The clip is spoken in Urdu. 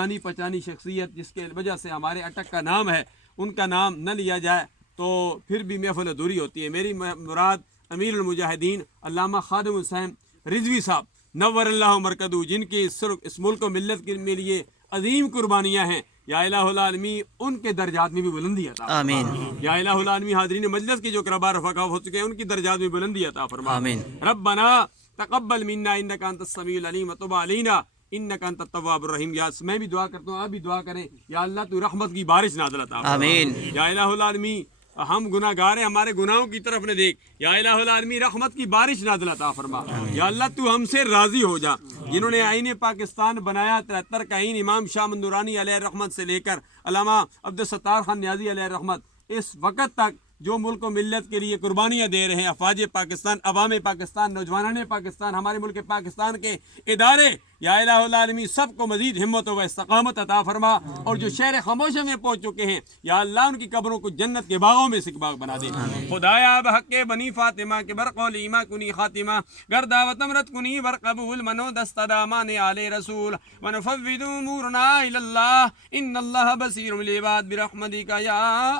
جانی پہچانی شخصیت جس کے وجہ سے ہمارے اٹک کا نام ہے، ان کا نام نہ لیا جائے تو پھر بھی محفل ادھوری ہوتی ہے۔ میری مراد امیر المجاہدین علامہ خادم حسین رضوی صاحب نور اللہ مرکدو، جن کی اس ملک و ملت کے لیے عظیم قربانیاں ہیں، یا الہ العالمین ان کے درجات میں بھی بلندی عطا فرما۔ آمین۔ یا الہ العالمین حاضرین مجلس کے جو کربا رفقا ہو چکے ہیں ان کی درجات میں بلندی عطا فرما۔ آمین۔ ربنا تقبل منا انک انت السمیع العلیم وتب علینا انک انت التواب الرحیم۔ یا میں بھی دعا کرتا ہوں، آپ بھی دعا کریں، یا اللہ تو رحمت کی بارش نازل عطا فرما۔ آمین۔ یا الہ العالمین ہم گناہ گار ہیں، ہمارے گناہوں کی طرف نہ دیکھ، یا الہ العالمین رحمت کی بارش نازل عطا فرما۔ یا اللہ تو ہم سے راضی ہو جا۔ جنہوں نے آئین پاکستان بنایا 73 کا آئین، امام شاہ مندورانی علیہ رحمت سے لے کر علامہ عبدالستار خان نیازی علیہ رحمت، اس وقت تک جو ملک و ملت کے لیے قربانیاں دے رہے ہیں، افواج پاکستان، عوام پاکستان، نوجوانان پاکستان، ہمارے ملک پاکستان کے ادارے، یا الہ العالمین سب کو مزید ہمت و استقامت عطا فرما۔ اور جو شہر خاموشی میں پہنچ چکے ہیں، یا اللہ ان کی قبروں کو جنت کے باغوں میں سے باغ بنا دے۔ خدایا بحق بنی فاطمہ کے برقول ایما کنی خاتمہ، گرداوت امرت کنی برقبول منو دست دامان آل رسول، ونفوض امورنا الی اللہ ان اللہ بصیر بالعباد برحمتک یا